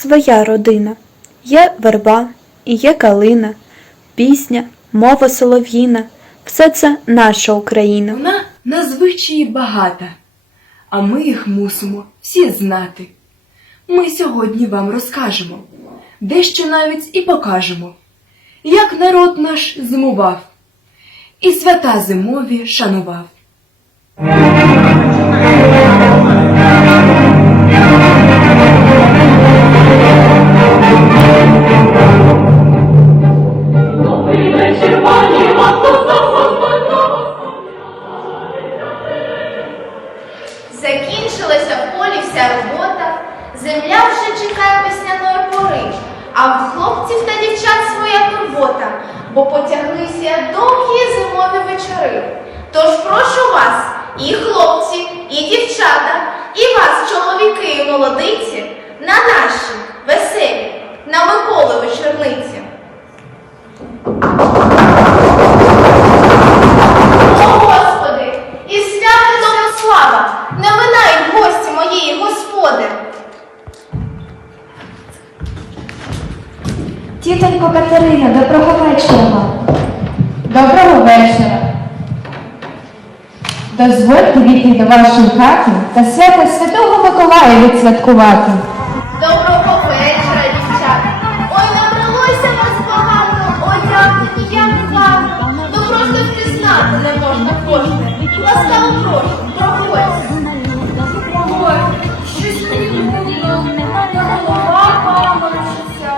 Своя родина, є верба і є калина, пісня, мова солов'їна, все це наша Україна. Вона на звичаї багата, а ми їх мусимо всі знати. Ми сьогодні вам розкажемо, дещо навіть і покажемо, як народ наш зимував і свята зимові шанував. Земля вже чекає весняної пори, а в хлопців та дівчат своя турбота, бо потяглися довгі зимові вечори. Тож прошу вас, і хлопці, і дівчата, і вас, чоловіки і молодиці, на наші веселі, на Миколи вечорниці. Дозвольте війти до вашої хати та свято Святого Миколая відсвяткувати. Доброго вечора, дівчата. Ой, набралося вас багато, ой, як я гарно. Ну просто впізнати не можна кожне. Ласкаво прошу, проходьте. Ой, щось нудно, голова паморочиться.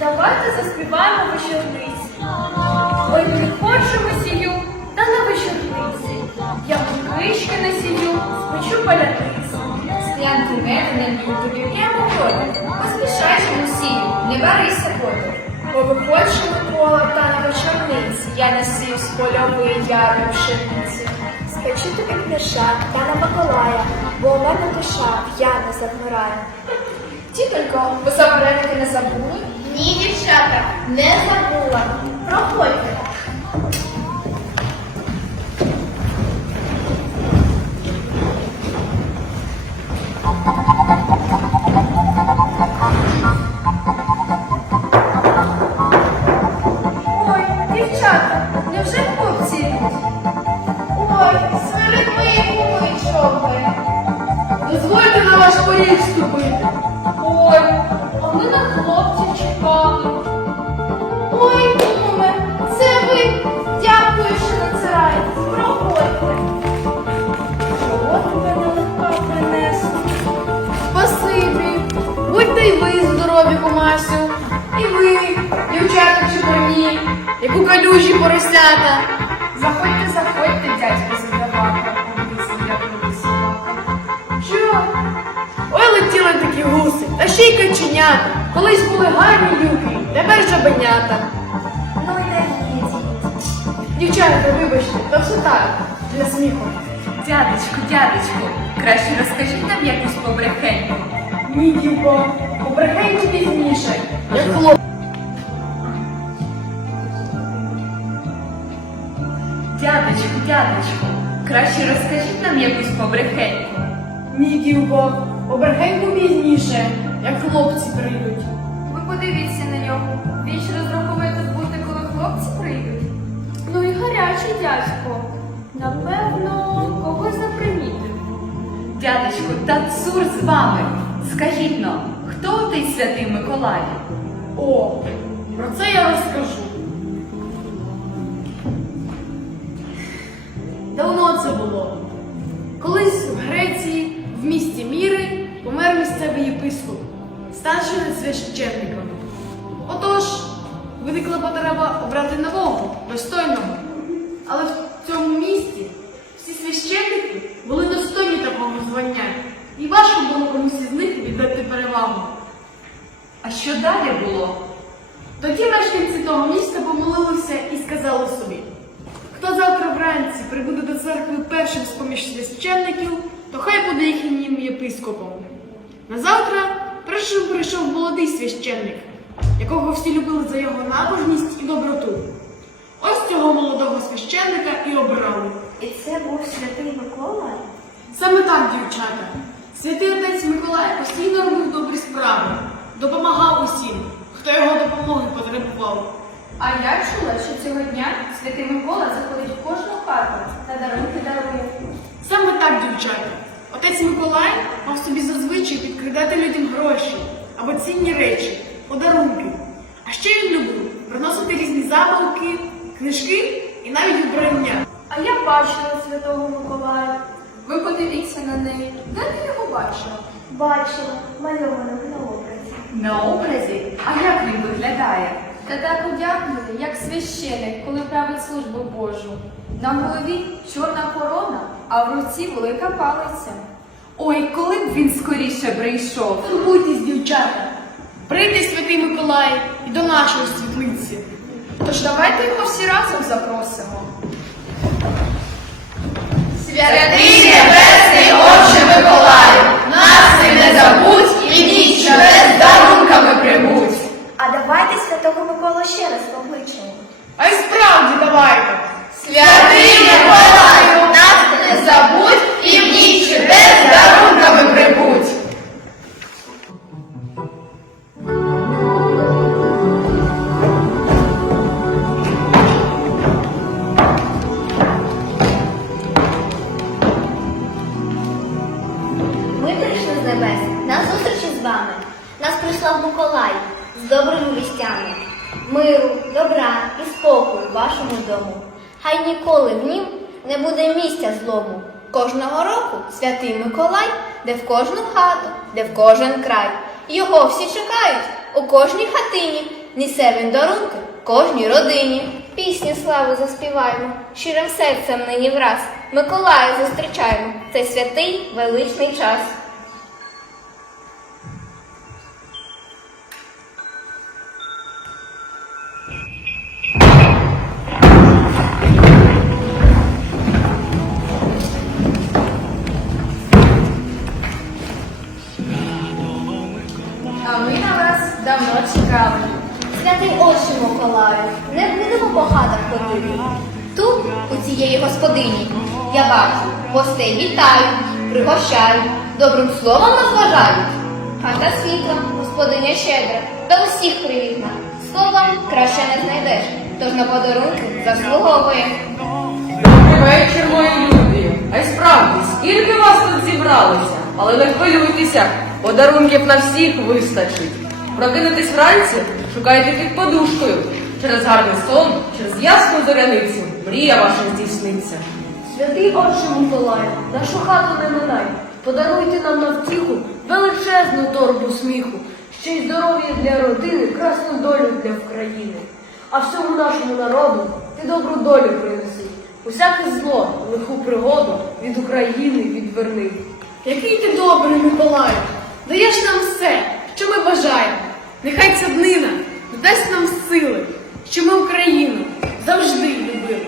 Давайте заспіваємо вечорниці. Ой, спечу паляниці. Склянки меду не б'ю, тобі п'ємо воду. Поспішай же, Мусію, не варися воду. Бо виходжу Микола та на вечорниці, я насію з польової яри пшениці. Спечу тобі книша та на Миколая, бо у мене душа п'яна завмирає. Тітонько, ви забреники не забули? Ні, дівчата, не забула. Проходьте. Ваш поріг вступити. Ой, а ми на хлопців чекали. Ой, куме, це ви. Дякую, що надзираєте. Проходьте. Чого тебе нелегка принесла? Спасибі. Будьте й ви здорові, кумасю. І ви, дівчата чепурні, як у калюжі поросята. Заходьте, заходьте, дядько й каченята. Колись були гарні люки, тепер жабенята. Ну йде їдь. Дівчата, вибачте, то все так, для сміху. Дядечку, дядечку, краще розкажіть нам якусь побрехеньку. Ні, дівко, побрехеньку пізніше, як хлоп. Дядечку, дядечку, краще розкажіть нам якусь побрехеньку. Ні, дівко, побрехеньку пізніше, як хлопці прийдуть. Ви подивіться на нього. Він ж розраховує тут бути, коли хлопці прийдуть. Ну і гарячий дядько. Напевно, когось запримітив. Дядечку, та цур з вами. Скажіть нам, хто той святий Миколай? О, про це я розкажу. Давно це було. Колись в Греції, в місті Міри, помер місцевий єпископ, старший над священником. Отож, виникла потреба обрати нового, достойного. Але в цьому місті всі священники були достойні такого звання, і важко було комусь із них віддати перевагу. А що далі було? Тоді мешканці того міста помолилися і сказали собі, хто завтра вранці прибуде до церкви першим з поміж священників, то хай буде їхнім єпископом. Назавтра першим прийшов молодий священник, якого всі любили за його набожність і доброту. Ось цього молодого священника і обрали. І це був святий Микола? Саме так, дівчата. Святий отець Миколай постійно робив добрі справи, допомагав усім, хто його допомоги потребував. А я чула, що цього дня святий Микола заходить в кожну хату та дарунки дарує. Саме так, дівчата. Отець Миколай мав собі зазвичай підкрадати людям гроші або цінні речі, подарунки. А ще він любив приносити різні забавки, книжки і навіть вбрання. А я бачила святого Миколая. Ви подивіться на неї. Де ти його бачила? Бачила мальованого на образі. На образі? А як він виглядає? Та так одягнений, як священик, коли править службу Божу. На голові чорна корона, а в руці велика палиця. Ой, коли б він скоріше прийшов. Турбуйтесь, дівчата. Прийде святий Миколай і до нашої світлиці. Тож давайте його всі разом запросимо. Святий небесний Отче Миколаю, нас ти не забудь і ніч без дарунками прибудь. Злому. Кожного року святий Миколай, де в кожну хату, де в кожен край. Його всі чекають у кожній хатині. Несе він дарунки кожній родині. Пісні слави заспіваємо, щирим серцем нині враз. Миколая зустрічаємо. Цей святий величний час. А по. Тут, у цієї господині, я бачу, гостей вітають, пригощають, добрим словом розважають. Хата світла, господиня щедра, до усіх привітна. Словом краще не знайдеш, тож на подарунки заслуговує. Добрий вечір, мої любі. А й справді, скільки вас тут зібралося? Але не хвилюйтеся, подарунків на всіх вистачить. Прокинутись вранці, шукайте під подушкою. Через гарний сон, через ясну зоряницю, мрія ваша здійсниться. Святий Отче Миколаю, нашу хату не минай, подаруйте нам на втіху величезну торбу сміху, ще й здоров'я для родини, красну долю для України. А всьому нашому народу ти добру долю принеси, усяке зло, лиху пригоду від України відверни. Який ти добрий, Миколаю. Даєш нам все, що ми бажаємо. Нехай ця днина додасть нам сили, що ми Україну завжди любили.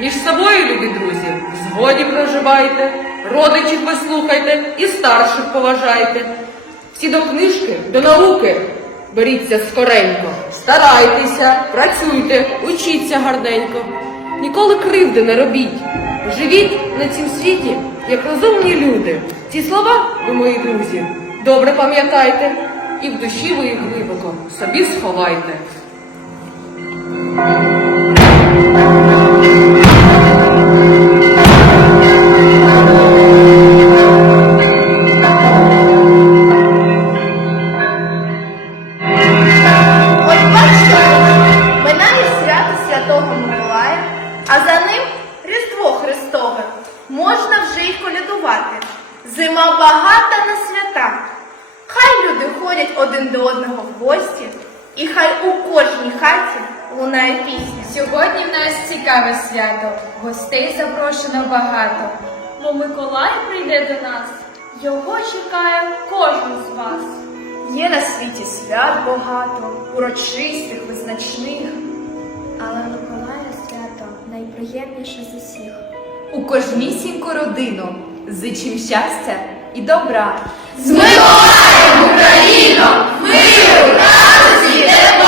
Між собою, любі друзі, в згоді проживайте, родичів вислухайте і старших поважайте. Всі до книжки, до науки беріться скоренько. Старайтеся, працюйте, учіться гарненько. Ніколи кривди не робіть. Живіть на цім світі, як розумні люди. Ці слова, ви мої друзі, добре пам'ятайте і в душі ви їх глибоко собі сховайте. І хай у кожній хаті лунає пісня. Сьогодні в нас цікаве свято. Гостей запрошено багато. Бо Миколай прийде до нас, його чекає кожен з вас. Є на світі свят багато, урочистих, визначних. Але Миколая свято найприємніше з усіх. У кожнісіньку родину зичим щастя і добра. З Миколаєм, Україно! Миру, Yeah.